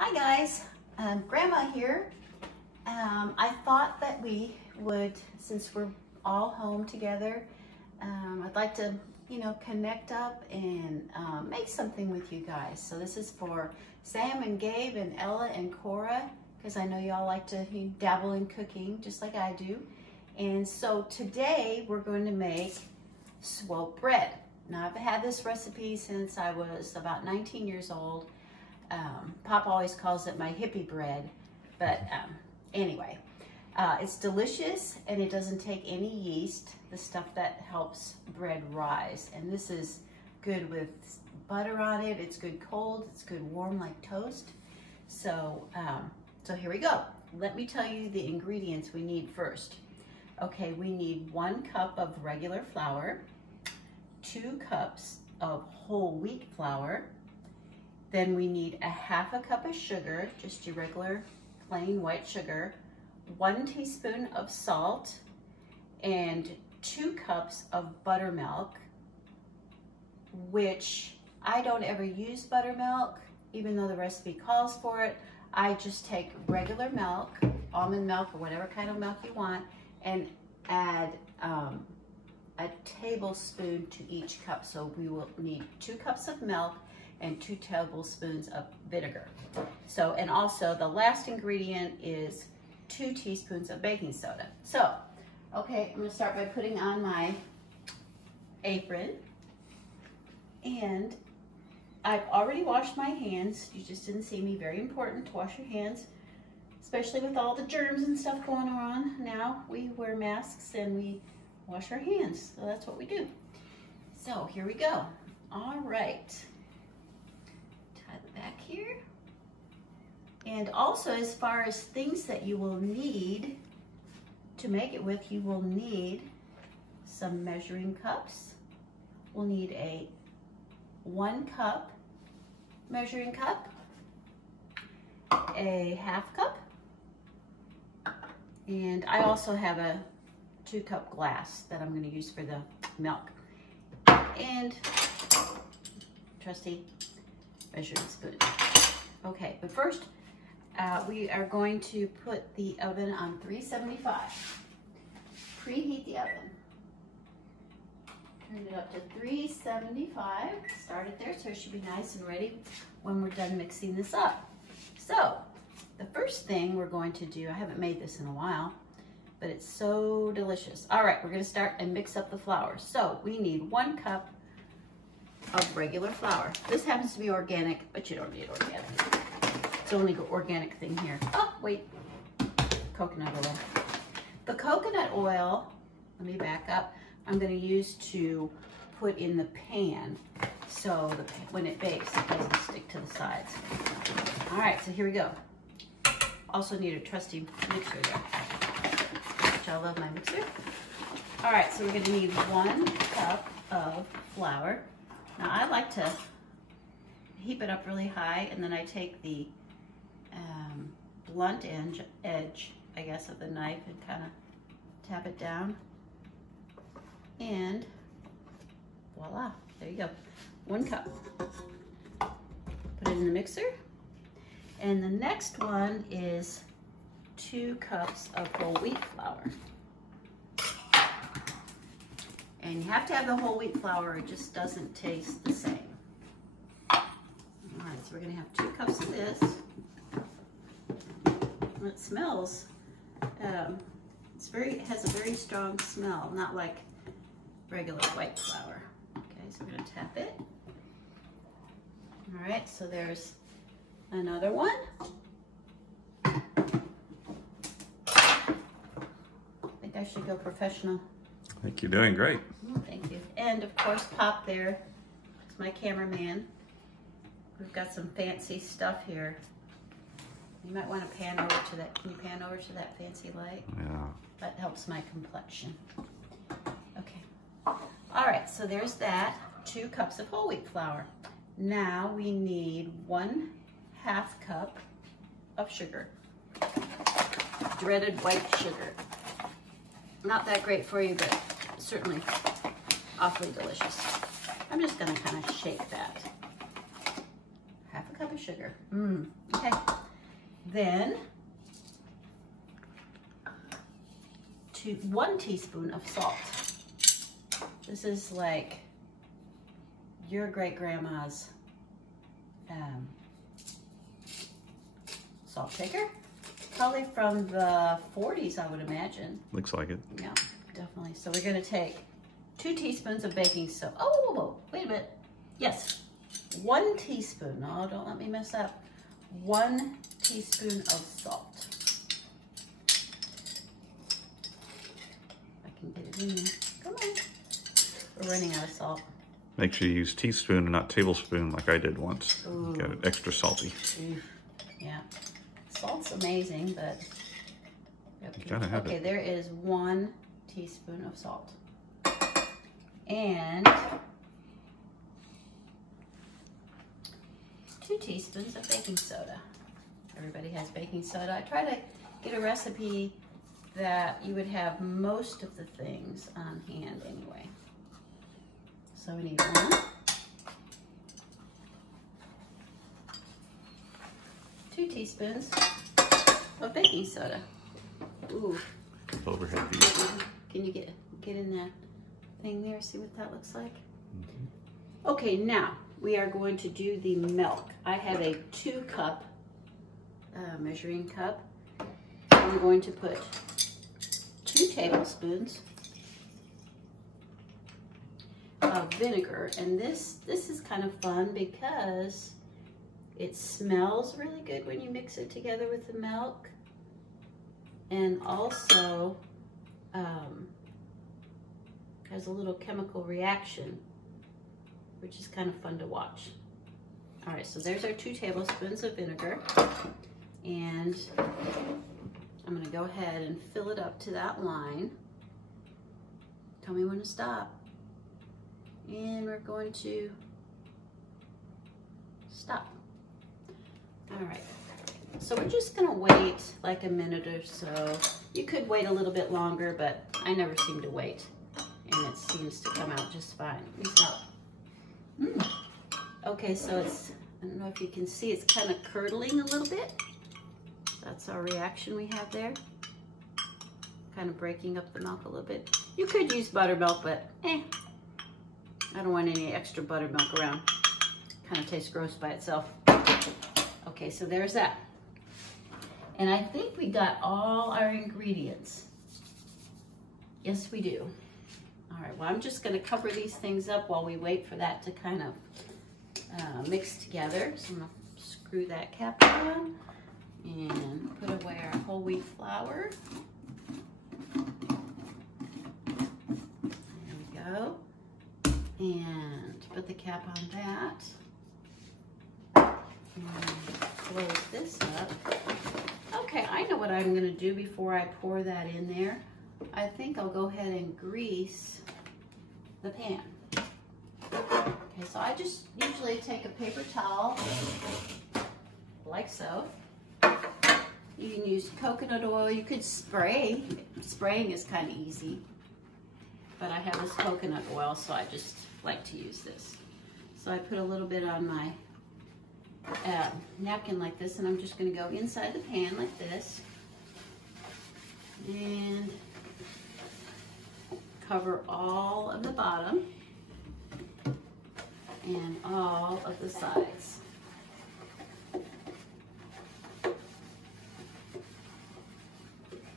Hi guys, Grandma here. I thought that we would, since we're all home together, I'd like to, connect up and make something with you guys. So this is for Sam and Gabe and Ella and Cora, because I know y'all like to dabble in cooking just like I do. And so today we're going to make swope bread. Now I've had this recipe since I was about 19 years old. Pop always calls it my hippie bread, but anyway, it's delicious and it doesn't take any yeast, the stuff that helps bread rise. And this is good with butter on it. It's good cold, it's good warm like toast. So, so here we go. Let me tell you the ingredients we need first. Okay, we need 1 cup of regular flour, 2 cups of whole wheat flour. Then we need 1/2 cup of sugar, just your regular plain white sugar, 1 teaspoon of salt, and 2 cups of buttermilk, which I don't ever use buttermilk, even though the recipe calls for it. I just take regular milk, almond milk, or whatever kind of milk you want, and add a tablespoon to each cup. So we will need 2 cups of milk and 2 tablespoons of vinegar. So, and also the last ingredient is 2 teaspoons of baking soda. So, okay, I'm gonna start by putting on my apron. And I've already washed my hands. You just didn't see me. Very important to wash your hands, especially with all the germs and stuff going on. Now we wear masks and we wash our hands. So that's what we do. So here we go. All right. Back here. And also, as far as things that you will need to make it with, you will need some measuring cups. We'll need a 1 cup measuring cup, a 1/2 cup, and I also have a 2 cup glass that I'm going to use for the milk, and trusty measuring spoon. Okay, but first we are going to put the oven on 375. Preheat the oven. Turn it up to 375. Start it there so it should be nice and ready when we're done mixing this up. So the first thing we're going to do, I haven't made this in a while, but it's so delicious. All right, we're going to start and mix up the flour. So we need 1 cup of regular flour. This happens to be organic, but you don't need organic. It's the only organic thing here. Oh, wait, coconut oil. The coconut oil, let me back up, I'm gonna use to put in the pan so when it bakes, it doesn't stick to the sides. All right, so here we go. Also need a trusty mixer there, which I love my mixer. All right, so we're gonna need 1 cup of flour. Now I like to heap it up really high, and then I take the blunt edge, I guess, of the knife and kind of tap it down. And voila, there you go. 1 cup. Put it in the mixer. And the next one is 2 cups of whole wheat flour. And you have to have the whole wheat flour, it just doesn't taste the same. All right, so we're gonna have 2 cups of this. It smells, it has a very strong smell, not like regular white flour. Okay, so we're gonna tap it. All right, so there's another one. I think I should go professional. I think you're doing great. Oh, thank you. And of course, Pop there is my cameraman. We've got some fancy stuff here. You might want to pan over to that. Can you pan over to that fancy light? Yeah. That helps my complexion. Okay. All right, so there's that. 2 cups of whole wheat flour. Now we need 1/2 cup of sugar. Dreaded white sugar. Not that great for you, but certainly awfully delicious. I'm just gonna kind of shake that. 1/2 cup of sugar. Okay. Then 1 teaspoon of salt. This is like your great grandma's salt shaker. Probably from the 40s, I would imagine. Looks like it. Yeah, definitely. So we're gonna take 2 teaspoons of baking soda. Oh, wait a minute. Yes, 1 teaspoon. No, don't let me mess up. 1 teaspoon of salt. I can get it in there. Come on. We're running out of salt. Make sure you use teaspoon and not tablespoon like I did once. Ooh. Got it extra salty. Ooh. Yeah. Salt's amazing, but you gotta have it. Okay, there is 1 teaspoon of salt. And 2 teaspoons of baking soda. Everybody has baking soda. I try to get a recipe that you would have most of the things on hand anyway. So we need 1. 2 teaspoons of baking soda. Ooh. Overhead view. Can you get in that thing there? See what that looks like? Mm-hmm. Okay, now we are going to do the milk. I have a 2-cup measuring cup. I'm going to put 2 tablespoons of vinegar, and this is kind of fun because it smells really good when you mix it together with the milk, and also has a little chemical reaction, which is kind of fun to watch. All right, so there's our 2 tablespoons of vinegar, and I'm gonna go ahead and fill it up to that line. Tell me when to stop. And we're going to stop. All right, so we're just gonna wait like a minute or so. You could wait a little bit longer, but I never seem to wait, and it seems to come out just fine. Let me stop. Okay, so it's, I don't know if you can see, it's kind of curdling a little bit. That's our reaction we have there. Kind of breaking up the milk a little bit. You could use buttermilk, but I don't want any extra buttermilk around. Kind of tastes gross by itself. Okay, so there's that. And I think we got all our ingredients. Yes, we do. All right, well, I'm just gonna cover these things up while we wait for that to kind of mix together. So I'm gonna screw that cap on and put away our whole wheat flour. There we go. And put the cap on that. And close this up. Okay, I know what I'm gonna do before I pour that in there. I think I'll go ahead and grease the pan. Okay, so I just usually take a paper towel, like so. You can use coconut oil, you could spray. Spraying is kind of easy. But I have this coconut oil, so I just like to use this. So I put a little bit on my napkin like this, and I'm just gonna go inside the pan like this. And cover all of the bottom and all of the sides.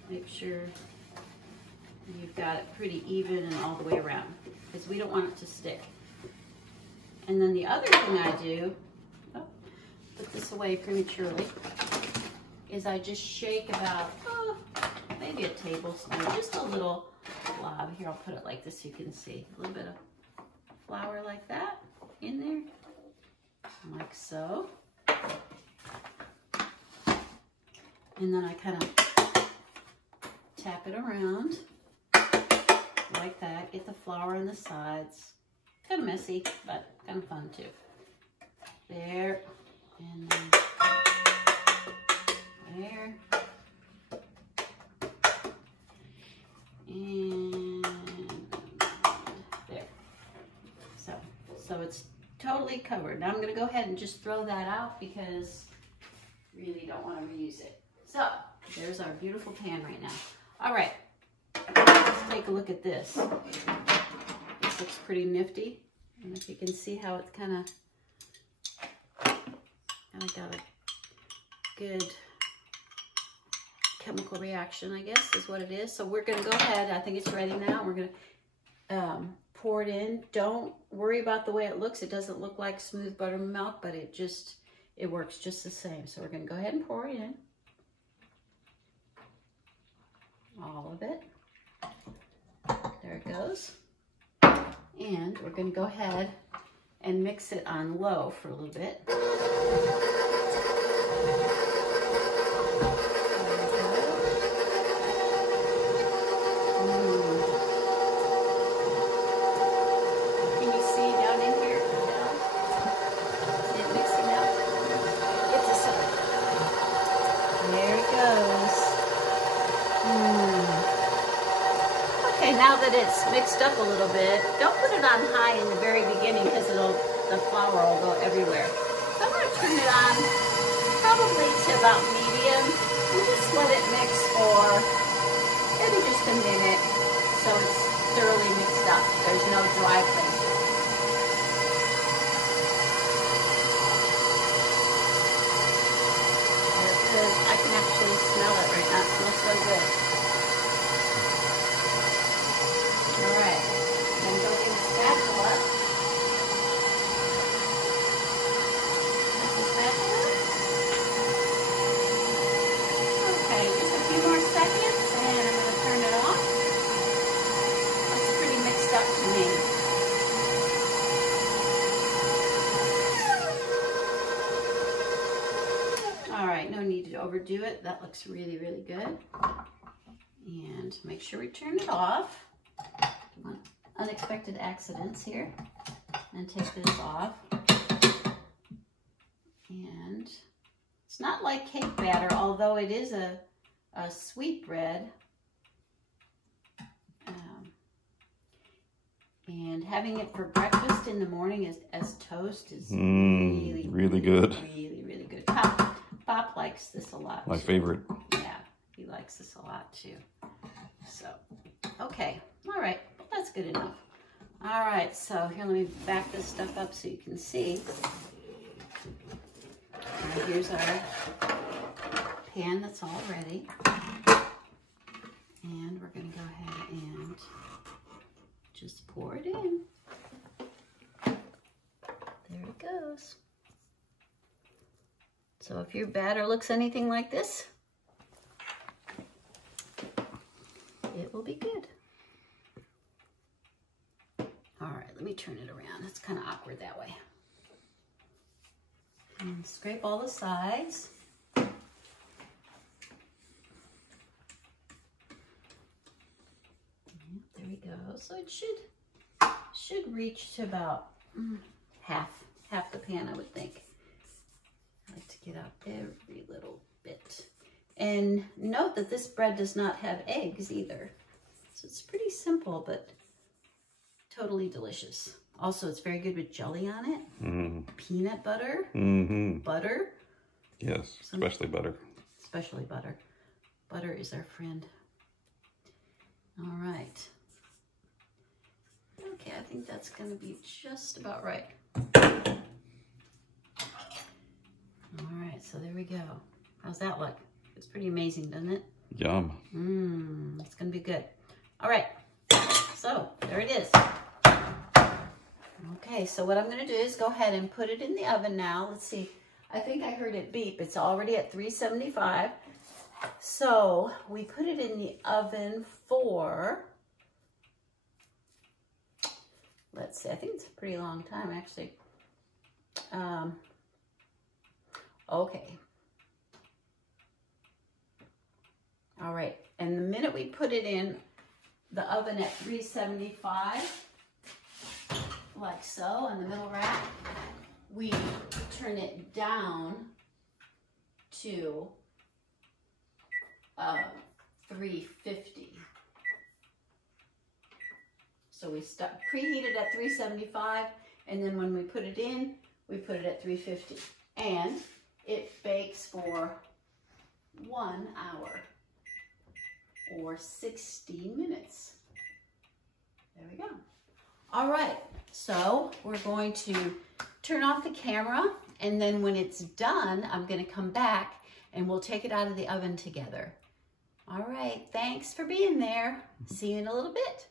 Make sure you've got it pretty even and all the way around, because we don't want it to stick. And then the other thing I do, put this away prematurely, is I just shake about, maybe a tablespoon, just a little blob. Here, I'll put it like this so you can see. A little bit of flour like that in there, like so. And then I kind of tap it around like that. Get the flour on the sides. Kind of messy, but kind of fun too. There, and then there. And there. So it's totally covered. Now I'm going to go ahead and just throw that out because really don't want to reuse it. So there's our beautiful pan right now. All right, let's take a look at this. This looks pretty nifty. I don't know if you can see how it's kind of got a good chemical reaction, I guess is what it is. So we're gonna go ahead, I think it's ready now. We're gonna pour it in. Don't worry about the way it looks. It doesn't look like smooth buttermilk, but it works just the same. So we're gonna go ahead and pour it in. All of it. There it goes. And we're gonna go ahead and mix it on low for a little bit. Now that it's mixed up a little bit, don't put it on high in the very beginning because the flour will go everywhere. So I'm going to turn it on probably to about medium and just let it mix for maybe just a minute so it's thoroughly mixed up. There's no dry places. There it is. I can actually smell it right now. It smells so good. All right, then go get the spatula. The spatula. Okay, just a few more seconds and I'm going to turn it off. It's pretty mixed up to me. All right, no need to overdo it. That looks really, really good. And make sure we turn it off. Unexpected accidents here, and take this off. And it's not like cake batter, although it is a sweet bread. And having it for breakfast in the morning as toast is really good. Really good. Pop likes this a lot. My favorite. Yeah, he likes this a lot too. So, okay, all right. That's good enough. All right, so here, let me back this stuff up so you can see. And here's our pan that's all ready. And we're gonna go ahead and just pour it in. There it goes. So if your batter looks anything like this, it will be good. All right, let me turn it around. It's kind of awkward that way. And scrape all the sides. And there we go. So it should reach to about half the pan, I would think. I like to get out every little bit. And note that this bread does not have eggs either. So it's pretty simple, but totally delicious. Also, it's very good with jelly on it. Peanut butter. Butter. Yes, especially butter. Especially butter. Butter is our friend. All right. Okay, I think that's going to be just about right. All right, so there we go. How's that look? It's pretty amazing, doesn't it? Yum. It's going to be good. All right, so there it is. Okay, so what I'm going to do is go ahead and put it in the oven now. Let's see. I think I heard it beep. It's already at 375. So we put it in the oven for, let's see, I think it's a pretty long time actually. Okay. All right, and the minute we put it in the oven at 375, like so, on the middle rack, we turn it down to 350. So we preheat it at 375, and then when we put it in, we put it at 350. And it bakes for 1 hour or 60 minutes. There we go. All right, so we're going to turn off the camera, and then when it's done, I'm gonna come back and we'll take it out of the oven together. All right, thanks for being there. See you in a little bit.